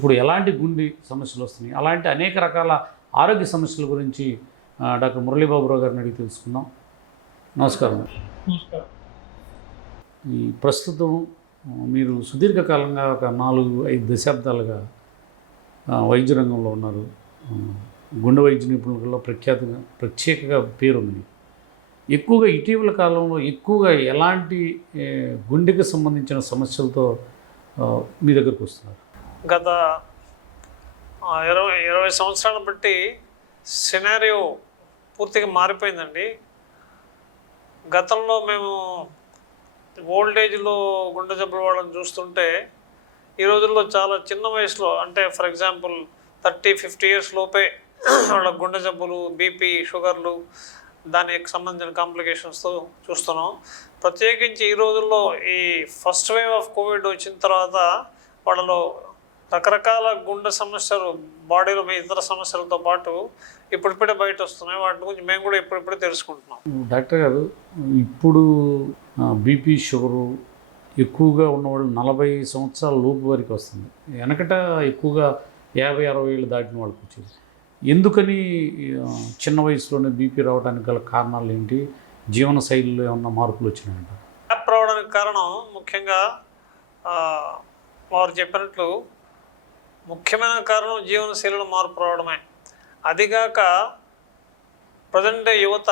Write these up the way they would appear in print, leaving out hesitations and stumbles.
ఇప్పుడు ఎలాంటి గుండె సమస్యలు వస్తున్నాయి, అలాంటి అనేక రకాల ఆరోగ్య సమస్యల గురించి డాక్టర్ మురళీబాబురావు గారిని అడిగి తెలుసుకుందాం. నమస్కారం. నమస్కారం. ఈ ప్రస్తుతం మీరు సుదీర్ఘకాలంగా ఒక 4-5 దశాబ్దాలుగా వైద్య రంగంలో ఉన్నారు. గుండె వైద్య నిపుణులలో ప్రత్యేకంగా పేరుంది. ఎక్కువగా ఇటీవల కాలంలో ఎక్కువగా ఎలాంటి గుండెకి సంబంధించిన సమస్యలతో మీ దగ్గరకు వస్తున్నారు? గత 20 సంవత్సరాలను బట్టి సినారియో పూర్తిగా మారిపోయిందండి. గతంలో మేము ఓల్డేజ్లో గుండె జబ్బుల వాళ్ళని చూస్తుంటే ఈ రోజుల్లో చాలా చిన్న వయసులో, అంటే ఫర్ ఎగ్జాంపుల్ 30-50 ఇయర్స్ లోపే వాళ్ళ గుండె జబ్బులు, బీపీ, షుగర్లు, దానికి సంబంధించిన కాంప్లికేషన్స్తో చూస్తున్నాం. ప్రత్యేకించి ఈ రోజుల్లో ఈ ఫస్ట్ వేవ్ ఆఫ్ కోవిడ్ వచ్చిన తర్వాత వాళ్ళలో రకరకాల గుండె సమస్యలు, బాడీలో ఇతర సమస్యలతో పాటు ఇప్పుడిప్పుడే బయట వస్తున్నాయి. వాటి గురించి మేము కూడా ఇప్పుడిప్పుడే తెలుసుకుంటున్నాం. డాక్టర్ గారు, ఇప్పుడు బీపీ, షుగరు ఎక్కువగా ఉన్నవాళ్ళు 40 సంవత్సరాల లోపు వరకు వస్తుంది. వెనకట ఎక్కువగా 50-60 ఏళ్ళు దాటిన వాళ్ళకి వచ్చేది. ఎందుకని చిన్న వయసులోనే బీపీ రావడానికి గల కారణాలు ఏంటి? జీవన శైలిలో ఏమన్నా మార్పులు వచ్చినాయంట? గ్యాప్ రావడానికి కారణం ముఖ్యంగా వారు చెప్పినట్లు ముఖ్యమైన కారణం జీవనశైలిలో మార్పు రావడమే. అదిగాక ప్రజెంట్ డే యువత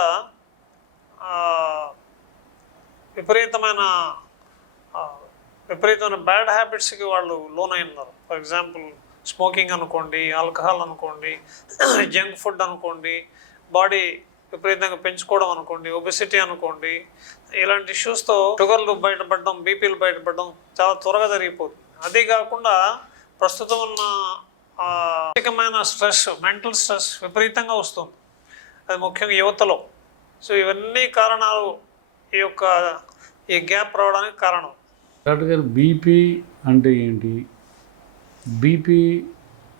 విపరీతమైన బ్యాడ్ హ్యాబిట్స్కి వాళ్ళు లోనై ఉన్నారు. ఫర్ ఎగ్జాంపుల్ స్మోకింగ్ అనుకోండి, ఆల్కహాల్ అనుకోండి, జంక్ ఫుడ్ అనుకోండి, బాడీ విపరీతంగా పెంచుకోవడం అనుకోండి, ఒబెసిటీ అనుకోండి, ఇలాంటి ఇష్యూస్తో షుగర్లు బయటపడడం, బీపీలు బయటపడడం చాలా త్వరగా జరిగిపోతుంది. అదే కాకుండా ప్రస్తుతం ఉన్న మానసికమైన స్ట్రెస్, మెంటల్ స్ట్రెస్ విపరీతంగా వస్తుంది, అది ముఖ్యంగా యువతలో. సో ఇవన్నీ కారణాలు ఈ గ్యాప్ రావడానికి కారణం. డాక్టర్ గారు, బీపీ అంటే ఏంటి? బీపీ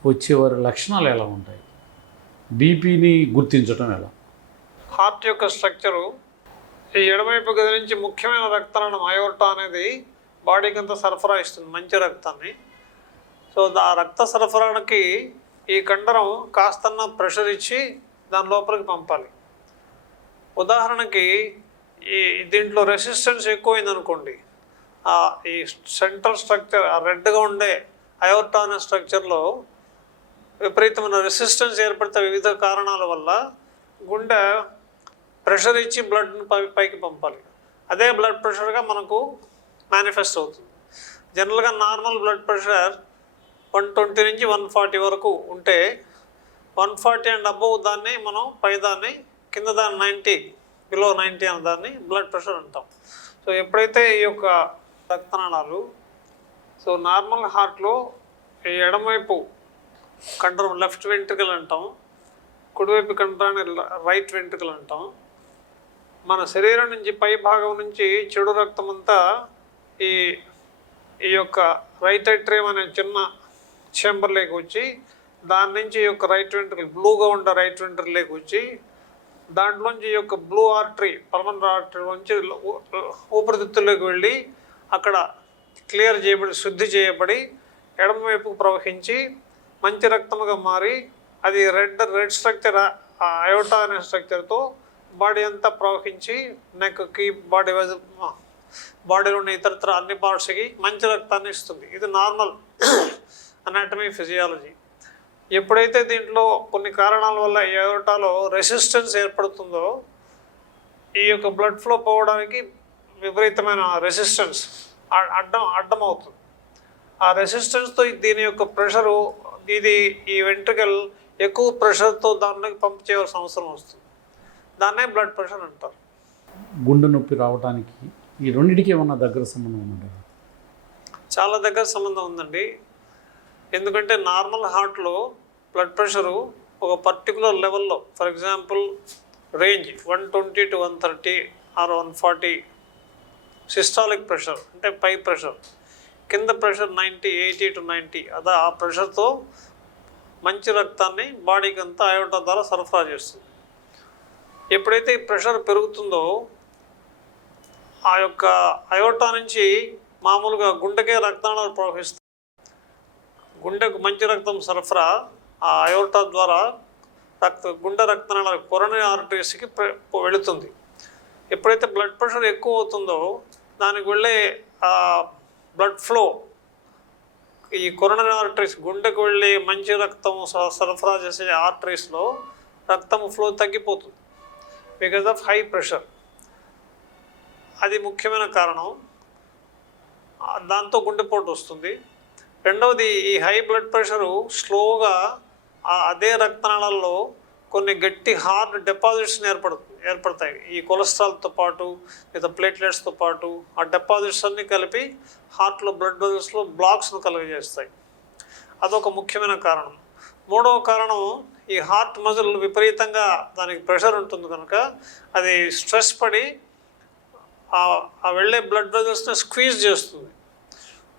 వచ్చేవారి లక్షణాలు ఎలా ఉంటాయి? బీపీని గుర్తించడం ఎలా? హార్ట్ యొక్క స్ట్రక్చరు, ఈ ఎడమవైపు గది నుంచి ముఖ్యమైన రక్తనాళం అయోర్టా అనేది బాడీకి అంతా సరఫరా ఇస్తుంది, మంచి రక్తాన్ని. సో ఆ రక్త సరఫరాకి ఈ కండరం కాస్తన్న ప్రెషర్ ఇచ్చి దాని లోపలికి పంపాలి. ఉదాహరణకి దీంట్లో రెసిస్టెన్స్ ఎక్కువైంది అనుకోండి, ఈ సెంట్రల్ స్ట్రక్చర్, ఆ రెడ్గా ఉండే అయోర్టా అనే స్ట్రక్చర్లో విపరీతమైన రెసిస్టెన్స్ ఏర్పడితే వివిధ కారణాల వల్ల గుండె ప్రెషర్ ఇచ్చి బ్లడ్ని పైకి పంపాలి. అదే బ్లడ్ ప్రెషర్గా మనకు మేనిఫెస్ట్ అవుతుంది. జనరల్గా నార్మల్ బ్లడ్ ప్రెషర్ 120 నుంచి 140 వరకు ఉంటే 140 అండ్ అబోవ్ దాన్ని మనం పైదాన్ని, కింద దాన్ని 90, బిలో 90 అనే దాన్ని బ్లడ్ ప్రెషర్ అంటాం. సో ఎప్పుడైతే ఈ యొక్క రక్తనాళాలు, సో నార్మల్ హార్ట్లో ఈ ఎడమవైపు కండరం లెఫ్ట్ వెంట్రికల్ అంటాం, కుడివైపు కండరాన్ని రైట్ వెంట్రికల్ అంటాం. మన శరీరం నుంచి పై భాగం నుంచి చెడు రక్తం అంతా ఈ యొక్క రైట్ ఏట్రియం అనే చిన్న చేంబర్లోకి వచ్చి, దాని నుంచి ఈ యొక్క రైట్ వెంట్రికల్, బ్లూగా ఉండే రైట్ వెంట్రికల్లోకి వచ్చి, దాంట్లోంచి ఈ యొక్క బ్లూ ఆర్టరీ, పల్మనరీ ఆర్టరీ నుంచి ఊపిరితిత్తుల్లోకి వెళ్ళి అక్కడ క్లియర్ చేయబడి, శుద్ధి చేయబడి ఎడమవైపుకు ప్రవహించి మంచి రక్తముగా మారి అది రెడ్ స్ట్రక్చర్, అయోర్టా అనే స్ట్రక్చర్తో బాడీ అంతా ప్రవహించి నెక్కి, బాడీలో ఉన్న ఇతరత్ర అన్ని పార్ట్స్కి మంచి రక్తాన్ని ఇస్తుంది. ఇది నార్మల్ అనాటమీ, ఫిజియాలజీ. ఎప్పుడైతే దీంట్లో కొన్ని కారణాల వల్ల అయోర్టాలో రెసిస్టెన్స్ ఏర్పడుతుందో, ఈ యొక్క బ్లడ్ ఫ్లో పోవడానికి విపరీతమైన రెసిస్టెన్స్ అడ్డమవుతుంది. ఆ రెసిస్టెన్స్తో దీని యొక్క ప్రెషరు, ఈ వెంట్రికల్ ఎక్కువ ప్రెషర్తో దానికి పంప్ చేయవలసిన అవసరం వస్తుంది. దాన్నే బ్లడ్ ప్రెషర్ అంటారు. గుండె నొప్పి రావడానికి ఈ రెండింటికి ఏమన్నా దగ్గర సంబంధం ఉందంటారా? చాలా దగ్గర సంబంధం ఉందండి. ఎందుకంటే నార్మల్ హార్ట్లో బ్లడ్ ప్రెషరు ఒక పర్టికులర్ లెవెల్లో, for example range 120 to 130 or 140 systolic pressure, అంటే పై ప్రెషర్. కింద ప్రెషర్ 80 to 90, అదే ఆ ప్రెషర్తో మంచి రక్తాన్ని బాడీకి అంతా అయోర్టా ద్వారా సరఫరా చేస్తుంది. ఎప్పుడైతే ఈ ప్రెషర్ పెరుగుతుందో ఆ యొక్క అయోర్టా నుంచి మామూలుగా గుండెకే రక్తనాళాలు ప్రవహిస్తాయి. గుండెకు మంచి రక్తం సరఫరా ఆ అయోర్టా ద్వారా గుండె రక్తనాళ కొరోనరీ ఆర్టరీస్కి వెళుతుంది. ఎప్పుడైతే బ్లడ్ ప్రెషర్ ఎక్కువ అవుతుందో దానికి వెళ్ళే బ్లడ్ ఫ్లో ఈ కొరోనరీ ఆర్టరీస్ గుండెకు వెళ్ళి మంచి రక్తం సరఫరా చేసే ఆర్టరీస్లో రక్తం ఫ్లో తగ్గిపోతుంది బికాజ్ ఆఫ్ హై ప్రెషర్. అది ముఖ్యమైన కారణం. దాంతో గుండెపోటు వస్తుంది. రెండవది, ఈ హై బ్లడ్ ప్రెషరు స్లోగా అదే రక్తనాళాల్లో కొన్ని గట్టి హార్డ్ డిపాజిట్స్ని ఏర్పడతాయి. ఈ కొలెస్ట్రాల్తో పాటు లేదా ప్లేట్లెట్స్తో పాటు ఆ డిపాజిట్స్ అన్నీ కలిపి హార్ట్లో బ్లడ్ వెజల్స్లో బ్లాక్స్ను కలుగజేస్తాయి. అదొక ముఖ్యమైన కారణం. మూడవ కారణం, ఈ హార్ట్ మజిల్ విపరీతంగా దానికి ప్రెషర్ ఉంటుంది కనుక అది స్ట్రెస్ పడి ఆ వెళ్ళే బ్లడ్ వెజల్స్ని స్క్వీజ్ చేస్తుంది.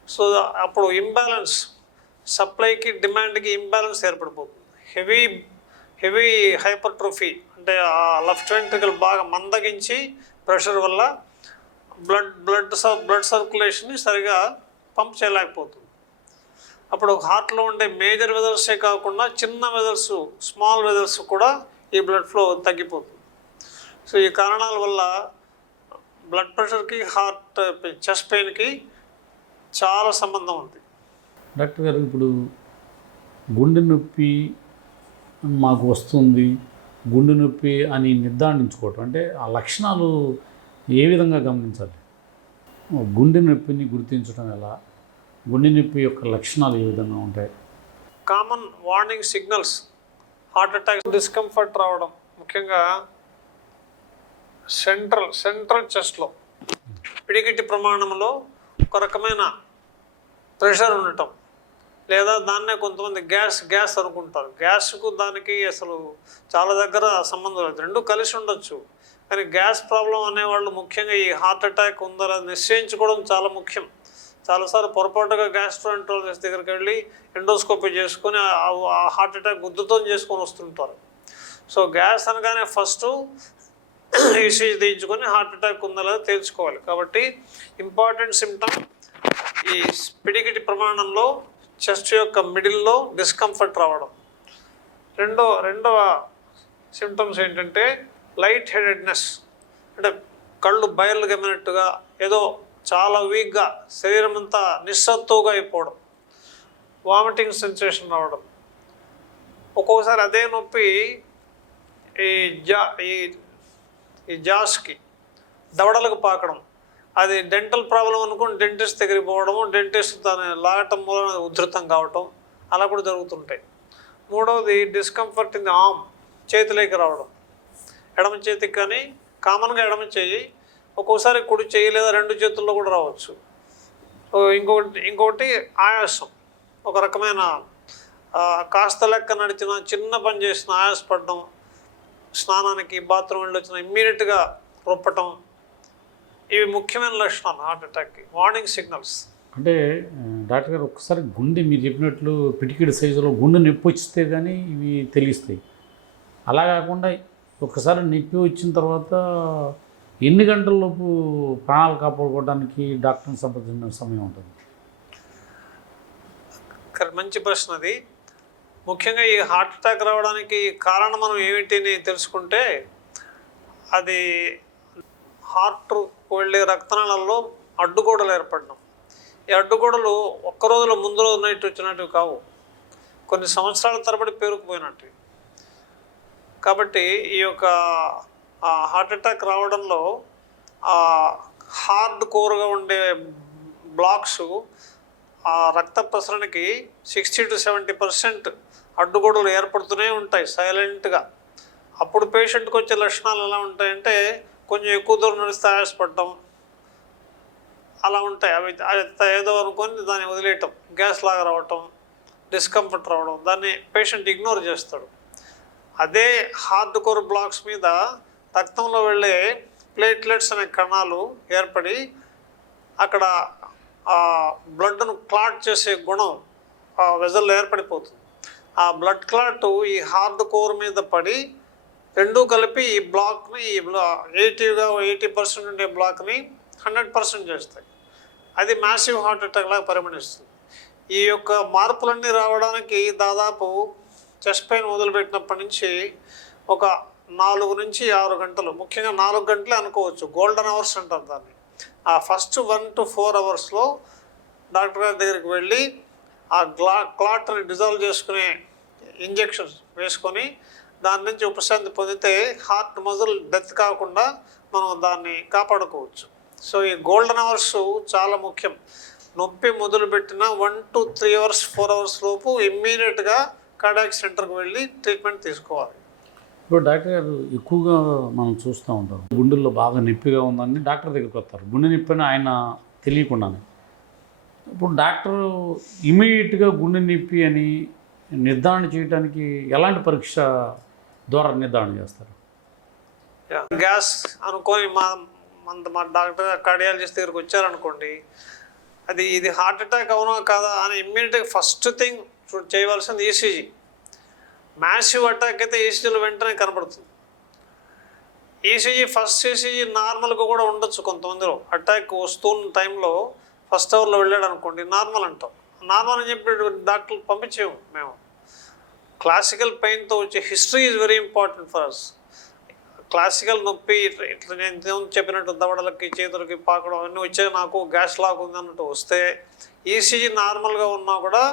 సో అప్పుడు ఇంబ్యాలెన్స్, సప్లైకి డిమాండ్కి ఇంబ్యాలెన్స్ ఏర్పడిపోతుంది. హెవీ హైపర్ట్రోఫీ అంటే ఆ లెఫ్ట్ వెంట్రికల్ బాగా మందగించి ప్రెషర్ వల్ల బ్లడ్ సర్క్యులేషన్ని సరిగా పంప్ చేయలేకపోతుంది. అప్పుడు హార్ట్లో ఉండే మేజర్ వెజల్సే కాకుండా చిన్న వెజల్స్, స్మాల్ వెజల్స్ కూడా ఈ బ్లడ్ ఫ్లో తగ్గిపోతుంది. సో ఈ కారణాల వల్ల బ్లడ్ ప్రెషర్కి హార్ట్ చెస్ట్ పెయిన్కి చాలా సంబంధం ఉంది. డాక్టర్ గారు, ఇప్పుడు గుండె నొప్పి మాకు వస్తుంది, గుండె నొప్పి అని నిర్ధారించుకోవటం అంటే ఆ లక్షణాలు ఏ విధంగా గమనించాలి? గుండె నొప్పిని గుర్తించడం ఎలా? గుండె నొప్పి యొక్క లక్షణాలు ఏ విధంగా ఉంటాయి? Common warning signals: heart attack, discomfort రావడం, ముఖ్యంగా సెంట్రల్ చెస్ట్లో పిడికిటి ప్రమాణంలో ఒక రకమైన ప్రెషర్ ఉండటం, లేదా దాన్నే కొంతమంది గ్యాస్ అనుకుంటారు. గ్యాస్కు దానికి అసలు చాలా దగ్గర సంబంధం లేదు, రెండు కలిసి ఉండొచ్చు. కానీ గ్యాస్ ప్రాబ్లం అనేవాళ్ళు ముఖ్యంగా ఈ హార్ట్ అటాక్ ఉందా నిశ్చయించుకోవడం చాలా ముఖ్యం. చాలాసార్లు పొరపాటుగా గ్యాస్ట్రోఎంట్రాలజిస్ట్ దగ్గరికి వెళ్ళి ఎండోస్కోపీ చేసుకొని ఆ హార్ట్ అటాక్ గుద్దుతో చేసుకొని వస్తుంటారు. సో గ్యాస్ అనగానే ఫస్ట్ ఈసీజీ తీయించుకొని హార్ట్ అటాక్ ఉందా లేదా తెలుసుకోవాలి. కాబట్టి ఇంపార్టెంట్ సిమ్టమ్ ఈ పిడికిటి ప్రమాణంలో చెస్ట్ యొక్క మిడిల్లో డిస్కంఫర్ట్ రావడం. రెండవ సిమ్టమ్స్ ఏంటంటే లైట్ హెడెడ్నెస్, అంటే కళ్ళు బయలు గమ్మినట్టుగా, ఏదో చాలా వీక్గా, శరీరం అంతా నిస్సత్తుగా అయిపోవడం, వామిటింగ్ సెన్సేషన్ రావడం. ఒక్కొక్కసారి అదే నొప్పి ఈ జాస్కి దవడలకు పాకడం, అది డెంటల్ ప్రాబ్లం అనుకుని డెంటిస్ట్ దగ్గరికి పోవడము, డెంటిస్ట్ దాన్ని లాగటం మూలన ఉధృతం కావటం, అలా కూడా జరుగుతుంటాయి. మూడవది డిస్కంఫర్ట్ ఇన్ ది ఆర్మ్, చేతిలోకి రావడం, ఎడమ చేతికి కానీ, కామన్గా ఎడమ చేయి, ఒక్కోసారి కుడి చేయి లేదా రెండు చేతుల్లో కూడా రావచ్చు. ఇంకొకటి ఆయాసం, ఒక రకమైన కాస్త లెక్క నడిచిన, చిన్న పని చేసిన ఆయాసపడడం, స్నానానికి బాత్రూమ్ వెళ్ళి వచ్చిన ఇమ్మీడియట్గా రొప్పటం, ఇవి ముఖ్యమైన లక్షణాలు హార్ట్ అటాక్కి, వార్నింగ్ సిగ్నల్స్. అంటే డాక్టర్ గారు, ఒక్కసారి గుండె మీరు చెప్పినట్లు పిటికిడి సైజులో గుండె నొప్పి వచ్చితే కానీ ఇవి తెలుస్తాయి. అలా కాకుండా ఒక్కసారి నొప్పి వచ్చిన తర్వాత ఎన్ని గంటలలోపు ప్రాణాలు కాపాడుకోవడానికి డాక్టర్ని సంప్రదించిన సమయం ఉంటుంది? మంచి ప్రశ్న అది. ముఖ్యంగా ఈ హార్ట్ అటాక్ రావడానికి కారణం మనం ఏమిటిని తెలుసుకుంటే, అది హార్ట్ వెళ్ళే రక్తనాళాల్లో అడ్డుగోడలు ఏర్పడడం. ఈ అడ్డుగోడలు ఒక్క రోజులో ముందు రోజు నైట్ వచ్చినట్టువి కావు, కొన్ని సంవత్సరాల తరబడి పేరుకుపోయినట్టు. కాబట్టి ఈ యొక్క హార్ట్ అటాక్ రావడంలో హార్డ్ కోర్గా ఉండే బ్లాక్స్ ఆ రక్త ప్రసరణకి 60 to 70% అడ్డుగోడలు ఏర్పడుతూనే ఉంటాయి సైలెంట్గా. అప్పుడు పేషెంట్కి వచ్చే లక్షణాలు ఎలా ఉంటాయంటే, కొంచెం ఎక్కువ దూరం నడిస్తే ఆయాసపడటం, అలా ఉంటాయి. అవి ఏదో అనుకొని దాన్ని వదిలేయటం, గ్యాస్ లాగా రావటం, డిస్కంఫర్ట్ రావడం, దాన్ని పేషెంట్ ఇగ్నోర్ చేస్తాడు. అదే హార్డ్ కోర్ బ్లాక్స్ మీద రక్తంలో వెళ్ళే ప్లేట్లెట్స్ అనే కణాలు ఏర్పడి అక్కడ బ్లడ్ను క్లాట్ చేసే గుణం ఆ వెజల్లో ఏర్పడిపోతుంది. ఆ బ్లడ్ క్లాట్ ఈ హార్డ్ కోర్ మీద పడి రెండూ కలిపి ఈ బ్లాక్ని 80% ఉండే బ్లాక్ని 100% చేస్తాయి. అది మ్యాసివ్ హార్ట్ అటాక్ లాగా పరిగణిస్తుంది. ఈ యొక్క మార్పులన్నీ రావడానికి దాదాపు చెస్ట్ పెయిన్ మొదలుపెట్టినప్పటి నుంచి ఒక 4 నుంచి 6 గంటలు, ముఖ్యంగా 4 గంటలే అనుకోవచ్చు, గోల్డెన్ అవర్స్ అంటారు దాన్ని. ఆ ఫస్ట్ 1 to 4 అవర్స్లో డాక్టర్ గారి దగ్గరికి వెళ్ళి ఆ క్లాట్ని డిజాల్వ్ చేసుకునే ఇంజెక్షన్స్ వేసుకొని దాని నుంచి ఉపశాంతి పొందితే హార్ట్ మజిల్ డెత్ కాకుండా మనం దాన్ని కాపాడుకోవచ్చు. సో ఈ గోల్డెన్ అవర్స్ చాలా ముఖ్యం. నొప్పి మొదలుపెట్టిన 1 to 3 అవర్స్ 4 అవర్స్ లోపు ఇమ్మీడియట్గా కార్డియాక్ సెంటర్కి వెళ్ళి ట్రీట్మెంట్ తీసుకోవాలి. ఇప్పుడు డాక్టర్ గారు ఎక్కువగా మనం చూస్తూ ఉంటాం, గుండెల్లో బాగా నొప్పిగా ఉందని డాక్టర్ దగ్గరికి వస్తారు, గుండె నొప్పి అని ఆయన తెలియకుండానే. ఇప్పుడు డాక్టర్ ఇమీడియట్గా గుండె నొప్పి అని నిర్ధారణ చేయడానికి ఎలాంటి పరీక్ష ద్వారా నిర్ధారణ చేస్తారు? గ్యాస్ అనుకొని మా డాక్టర్ కార్డియాలజిస్ట్ దగ్గరికి వచ్చారనుకోండి, ఇది హార్ట్ అటాక్ అవునా కాదా అని ఇమ్మీడియట్గా ఫస్ట్ థింగ్ చేయవలసింది ఈసీజీ. మ్యాసివ్ అటాక్ అయితే ఈసీజీలో వెంటనే కనపడుతుంది. ఈసీజీ ఫస్ట్ ఈసీజీ నార్మల్గా కూడా ఉండొచ్చు కొంతమందిలో. అటాక్ వస్తున్న టైంలో ఫస్ట్ అవర్లో వెళ్ళాడు అనుకోండి, నార్మల్ అంటాం. నార్మల్ అని చెప్పి డాక్టర్లు పంపించేము మేము. క్లాసికల్ పెయిన్తో వచ్చే history is very important for us. Classical నొప్పి ఇట్లా నేను చెప్పినట్టు దవడలకి చేతులకి పాకడం అవన్నీ వచ్చాయి, నాకు గ్యాస్ లాగా ఉంది అన్నట్టు వస్తే ఈసీజీ నార్మల్గా ఉన్నా కూడా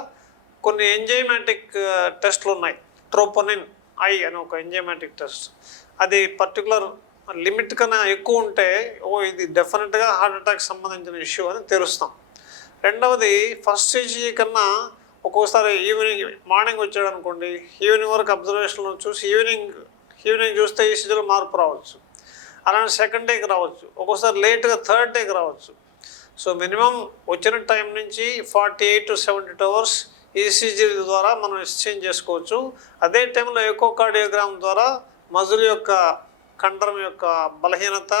కొన్ని ఎంజైమాటిక్ టెస్ట్లు ఉన్నాయి. ట్రోపోనిన్ ఐ అని ఒక ఎంజైమాటిక్ టెస్ట్, అది పర్టికులర్ లిమిట్ కన్నా ఎక్కువ ఉంటే ఇది డెఫినెట్గా హార్ట్ అటాక్ సంబంధించిన ఇష్యూ అని తెలుస్తాం. రెండవది ఫస్ట్ ఈసీజీ కన్నా ఒక్కోసారి మార్నింగ్ వచ్చాడు అనుకోండి, ఈవినింగ్ వరకు అబ్జర్వేషన్లో చూసి ఈవినింగ్ చూస్తే ఈసీజీలో మార్పు రావచ్చు. అలానే సెకండ్ డేకి రావచ్చు, ఒక్కోసారి లేట్గా థర్డ్ డేకి రావచ్చు. సో మినిమం వచ్చిన టైం నుంచి 48 to 72 అవర్స్ ఈసీజీ ద్వారా మనం ఎక్స్చేంజ్ చేసుకోవచ్చు. అదే టైంలో ఎకోకార్డియోగ్రామ్ ద్వారా మజిల్ యొక్క కండరం యొక్క బలహీనత,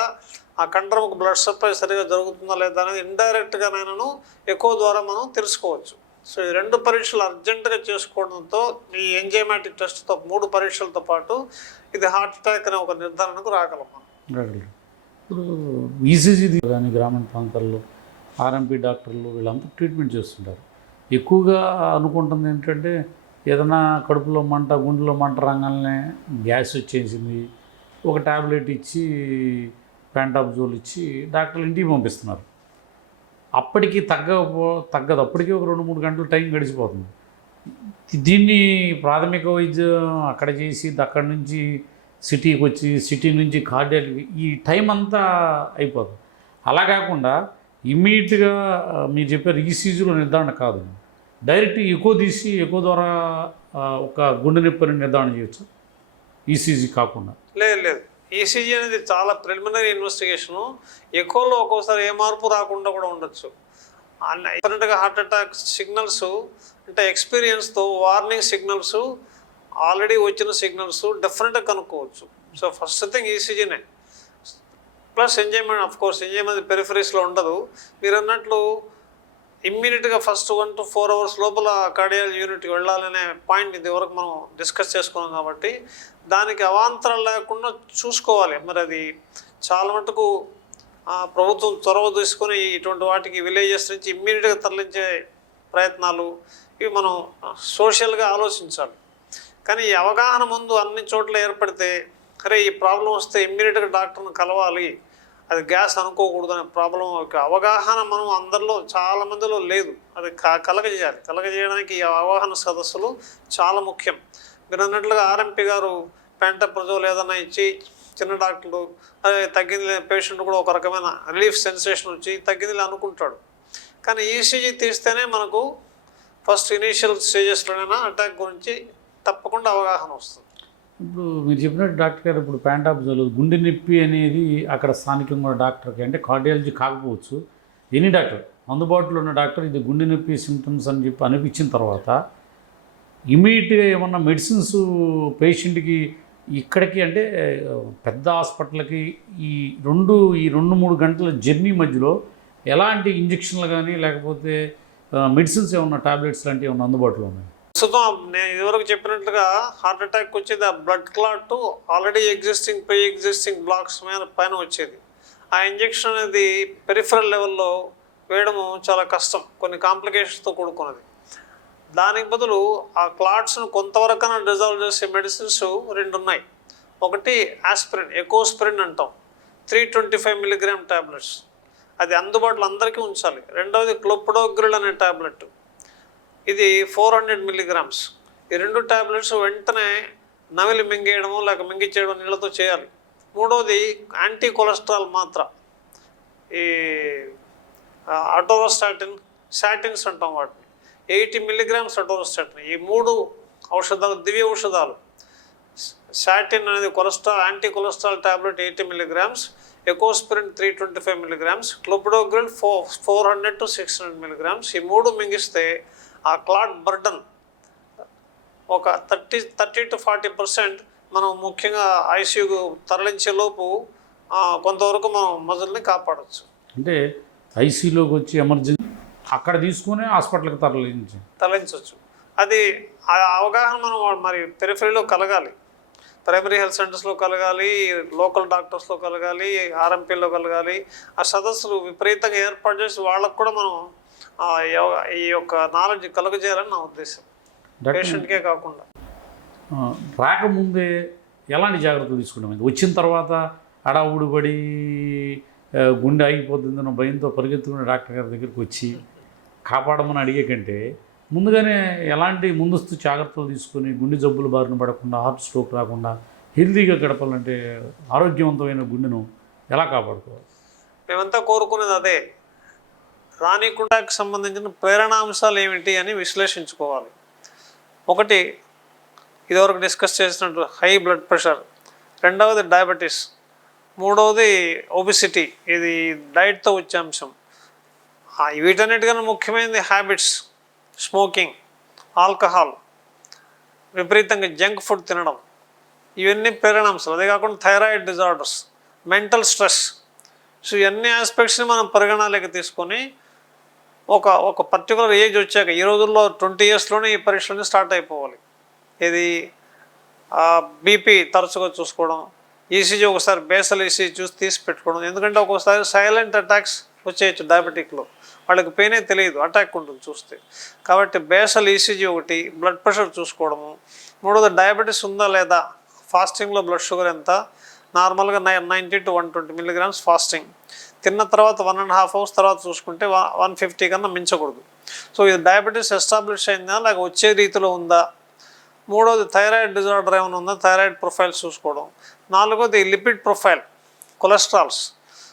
ఆ కండరంకు బ్లడ్ సప్లై సరిగా జరుగుతుందా లేదా అనేది ఇండైరెక్ట్గా నేను ఎకో ద్వారా మనం తెలుసుకోవచ్చు. సో ఈ 2 పరీక్షలు అర్జెంటుగా చేసుకోవడంతో ఈ ఎంజైమాటిక్ టెస్ట్తో 3 పరీక్షలతో పాటు ఇది హార్ట్ అటాక్ అనే ఒక నిర్ధారణకు రాగలం మనం. ఇప్పుడు ఈసీజీ కానీ గ్రామీణ ప్రాంతాల్లో ఆర్ఎంపీ డాక్టర్లు వీళ్ళంతా ట్రీట్మెంట్ చేస్తుంటారు. ఎక్కువగా అనుకుంటుంది ఏంటంటే ఏదైనా కడుపులో మంట, గుండెలో మంట రాగానే గ్యాస్ వచ్చేసింది, ఒక ట్యాబ్లెట్ ఇచ్చి ప్యాంటాప్జోల్ ఇచ్చి డాక్టర్లు ఇంటికి పంపిస్తున్నారు. అప్పటికి తగ్గదు, అప్పటికి ఒక 2-3 గంటలు టైం గడిచిపోతుంది. దీన్ని ప్రాథమిక వైద్యం అక్కడ చేసి అక్కడి నుంచి సిటీకి వచ్చి సిటీ నుంచి కార్డియాలజీ ఈ టైం అంతా అయిపోతుంది. అలా కాకుండా ఇమ్మీడియట్గా మీరు చెప్పారు ఈసీజీలో నిర్ధారణ కాదు, డైరెక్ట్ ఎకో తీసి ఎకో ద్వారా ఒక గుండె నొప్పిని నిర్ధారణ చేయొచ్చు ఈసీజీ కాకుండా? లేదు, ఈసీజీ అనేది చాలా ప్రిలిమినరీ ఇన్వెస్టిగేషను. ఎకోలో ఒక్కోసారి ఏ మార్పు రాకుండా కూడా ఉండొచ్చు. డెఫినెట్గా హార్ట్ అటాక్ సిగ్నల్స్ అంటే ఎక్స్పీరియన్స్తో వార్నింగ్ సిగ్నల్స్, ఆల్రెడీ వచ్చిన సిగ్నల్స్ డెఫినెట్గా కనుక్కోవచ్చు. సో ఫస్ట్ థింగ్ ఈసీజీనే. Plus enjoyment, of course enjoyment పెరిఫరీస్లో ఉండదు. మీరు అన్నట్లు ఇమ్మీడియట్గా ఫస్ట్ 1 to 4 అవర్స్ లోపల కార్డియాలజీ యూనిట్కి వెళ్ళాలనే పాయింట్ ఇది వరకు మనం డిస్కస్ చేసుకున్నాం కాబట్టి దానికి అవాంతరాలు లేకుండా చూసుకోవాలి. మరి అది చాలా మటుకు ప్రభుత్వం చొరవ తీసుకొని ఇటువంటి వాటికి విలేజెస్ నుంచి ఇమ్మీడియట్గా తరలించే ప్రయత్నాలు ఇవి మనం సోషల్గా ఆలోచించాలి. కానీ ఈ అవగాహన ముందు అన్ని చోట్ల ఏర్పడితే అరే ఈ ప్రాబ్లం వస్తే ఇమ్మీడియట్గా డాక్టర్ని కలవాలి, అది గ్యాస్ అనుకోకూడదు అనే ప్రాబ్లం యొక్క అవగాహన మనం అందరిలో చాలామందిలో లేదు. అది కలగజేయడానికి ఈ అవగాహన సదస్సులు చాలా ముఖ్యం. మీరు అన్నట్లుగా ఆర్ఎంపీ గారు ప్యాంటాప్రజోల్ ఏదైనా ఇచ్చి చిన్న డాక్టర్లు అదే తగ్గింది, పేషెంట్ కూడా ఒక రకమైన రిలీఫ్ సెన్సేషన్ వచ్చి తగ్గింది అనుకుంటాడు. కానీ ఈసీజీ తీస్తేనే మనకు ఫస్ట్ ఇనీషియల్ స్టేజెస్లోనైనా అటాక్ గురించి తప్పకుండా అవగాహన వస్తుంది. ఇప్పుడు మీరు చెప్పినట్టు డాక్టర్ గారు, ఇప్పుడు ప్యాంటాప్జోల్ గుండె నొప్పి అనేది అక్కడ స్థానికంగా డాక్టర్కి అంటే కార్డియాలజీ కాకపోవచ్చు, ఎనీ డాక్టర్ అందుబాటులో ఉన్న డాక్టర్ ఇది గుండె నొప్పి సిమ్టమ్స్ అని చెప్పి అనిపించిన తర్వాత ఇమీడియట్గా ఏమన్నా మెడిసిన్స్ పేషెంట్కి ఇక్కడికి అంటే పెద్ద హాస్పిటల్కి ఈ 2-3 గంటల జర్నీ మధ్యలో ఎలాంటి ఇంజక్షన్లు కానీ లేకపోతే మెడిసిన్స్ ఏమన్నా టాబ్లెట్స్ లాంటివి ఏమన్నా అందుబాటులో ఉన్నాయి? ప్రస్తుతం నేను ఇదివరకు చెప్పినట్లుగా హార్ట్ అటాక్ వచ్చేది ఆ blood clot already pre existing blocks పైన వచ్చేది. ఆ ఇంజెక్షన్ అనేది పెరిఫరల్ లెవెల్లో వేయడము చాలా కష్టం, కొన్ని కాంప్లికేషన్స్తో కూడుకున్నది. దానికి బదులు ఆ క్లాట్స్ను కొంతవరకైనా డిజాల్వ్ చేసే మెడిసిన్స్ 2 ఉన్నాయి. ఒకటి ఆస్పిరిన్, ఎకోస్పిరిన్ అంటాం, 325 మిల్లీగ్రామ్ ట్యాబ్లెట్స్, అది అందుబాటులో అందరికీ ఉంచాలి. రెండవది క్లోపిడోగ్రిల్ అనే ట్యాబ్లెట్, ఇది 400 మిల్లీగ్రామ్స్. ఈ 2 ట్యాబ్లెట్స్ వెంటనే నమిలి మింగేయడము లేక మింగిచ్చేయడం నీళ్ళతో చేయాలి. మూడవది యాంటీ కొలెస్ట్రాల్ మాత్ర, ఈ అటోరోస్టాటిన్, శాటిన్స్ అంటాం వాటిని, 80 మిల్లీగ్రామ్స్ అటోరోస్టాటిన్. ఈ 3 ఔషధాలు దివ్య ఔషధాలు. శాటిన్ అనేది cholesterol, anti cholesterol tablet 80 milligrams, Ecosprin 325 milligrams, clopidogrel 400 to 600 milligrams. ఈ 3 మింగిస్తే ఆ క్లాట్ బర్డన్ ఒక 30 to 40% మనం ముఖ్యంగా ఐసీయూకు తరలించే లోపు కొంతవరకు మనం మజిల్ని కాపాడవచ్చు. అంటే ఐసీయూలోకి వచ్చి ఎమర్జెన్సీ అక్కడ తీసుకుని హాస్పిటల్కి తరలించవచ్చు. అది ఆ అవగాహన మనం మరి పెరిఫరీలో కలగాలి, ప్రైమరీ హెల్త్ సెంటర్స్లో కలగాలి, లోకల్ డాక్టర్స్లో కలగాలి, ఆర్ఎంపీలో కలగాలి. ఆ సదస్సులు విపరీతంగా ఏర్పాటు చేసి వాళ్ళకు కూడా మనం ఈ యొక్క నాలెడ్జ్ కలుగజేయాలని నా ఉద్దేశం, పేషెంట్కే కాకుండా. రాకముందే ఎలాంటి జాగ్రత్తలు తీసుకుంటాం? వచ్చిన తర్వాత హడావుడి పడి గుండె ఆగిపోతుందన్న భయంతో పరిగెత్తుకుని డాక్టర్ గారి దగ్గరికి వచ్చి కాపాడమని అడిగే కంటే ముందుగానే ఎలాంటి ముందస్తు జాగ్రత్తలు తీసుకొని గుండె జబ్బులు బారిన పడకుండా, హార్ట్ స్ట్రోక్ రాకుండా హెల్తీగా గడపాలంటే ఆరోగ్యవంతమైన గుండెను ఎలా కాపాడుకోవాలి? మేమంతా కోరుకునేది అదే. రానీకుండాకి సంబంధించిన ప్రేరణాంశాలు ఏమిటి అని విశ్లేషించుకోవాలి. ఒకటి, ఇదివరకు డిస్కస్ చేసినట్టు హై బ్లడ్ ప్రెషర్, రెండవది డయాబెటీస్, మూడవది ఒబిసిటీ, ఇది డైట్తో వచ్చే అంశం. వీటన్నిటికన్నా ముఖ్యమైనది హ్యాబిట్స్, స్మోకింగ్, ఆల్కహాల్, విపరీతంగా జంక్ ఫుడ్ తినడం, ఇవన్నీ ప్రేరణాంశాలు. అదే కాకుండా thyroid disorders, mental stress. So ఇవన్నీ ఆస్పెక్ట్స్ని మనం పరిగణలోకి తీసుకొని ఒక పర్టికులర్ ఏజ్ వచ్చాక, ఈ రోజుల్లో 20 yearsలోనే ఈ పరీక్షలన్నీ స్టార్ట్ అయిపోవాలి. ఇది బీపీ తరచుగా చూసుకోవడం, ఈసీజీ ఒకసారి బేసల్ ఈసీజీ చూసి తీసి పెట్టుకోవడం. ఎందుకంటే ఒక్కోసారి సైలెంట్ అటాక్స్ వచ్చేయచ్చు డయాబెటిక్లో, వాళ్ళకి పెయినే తెలియదు, అటాక్ ఉంటుంది చూస్తే. కాబట్టి బేసల్ ఈసీజీ ఒకటి, బ్లడ్ ప్రెషర్ చూసుకోవడము. మూడోది డయాబెటీస్ ఉందా లేదా, ఫాస్టింగ్లో బ్లడ్ షుగర్ ఎంత, నార్మల్గా 90 to 120 మిల్లీగ్రామ్స్ ఫాస్టింగ్, తిన్న తర్వాత 1.5 hours తర్వాత చూసుకుంటే 150 కన్నా మించకూడదు. సో ఇది డయాబెటీస్ ఎస్టాబ్లిష్ అయిందా లేక వచ్చే రీతిలో ఉందా. మూడోది థైరాయిడ్ డిజార్డర్ ఏమైనా ఉందా, థైరాయిడ్ ప్రొఫైల్స్ చూసుకోవడం. నాలుగోది lipid profile, cholesterols.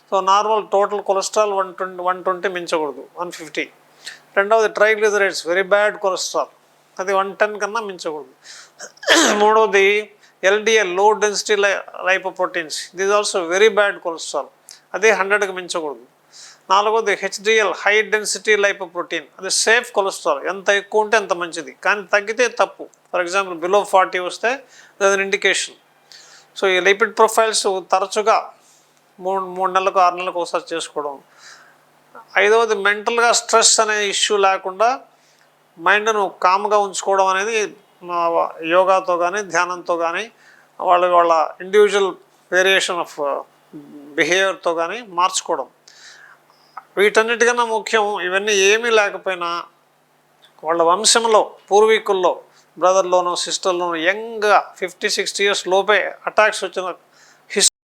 So normal total cholesterol 120 మించకూడదు, 150. రెండవది ట్రైగ్లిజరైడ్స్, వెరీ బ్యాడ్ కొలెస్ట్రాల్, అది 110 కన్నా మించకూడదు. మూడవది LDL, low density lipoproteins, this also very bad cholesterol, అది 100కి మించకూడదు. నాలుగోది హెచ్డిఎల్, హై డెన్సిటీ లైపోప్రోటీన్, అది సేఫ్ కొలెస్ట్రాల్, ఎంత ఎక్కువ ఉంటే అంత మంచిది, కానీ తగ్గితే తప్పు. ఫర్ ఎగ్జాంపుల్ బిలో 40 వస్తే అది ఇండికేషన్. సో ఈ లిపిడ్ ప్రొఫైల్స్ తరచుగా 3 నెలలకు 6 నెలలకు ఒకసారి చేసుకోవడం. ఐదవది మెంటల్గా స్ట్రెస్ అనే ఇష్యూ లేకుండా మైండ్ను కామ్గా ఉంచుకోవడం అనేది యోగాతో కానీ ధ్యానంతో కానీ వాళ్ళ ఇండివిజువల్ వేరియేషన్ ఆఫ్ బిహేవియర్తో కానీ మార్చుకోవడం. వీటన్నిటికన్నా ముఖ్యం, ఇవన్నీ ఏమీ లేకపోయినా వాళ్ళ వంశంలో పూర్వీకుల్లో బ్రదర్లోనో సిస్టర్లోనో యంగ్గా 50-60 years లోపే అటాక్స్ వచ్చిన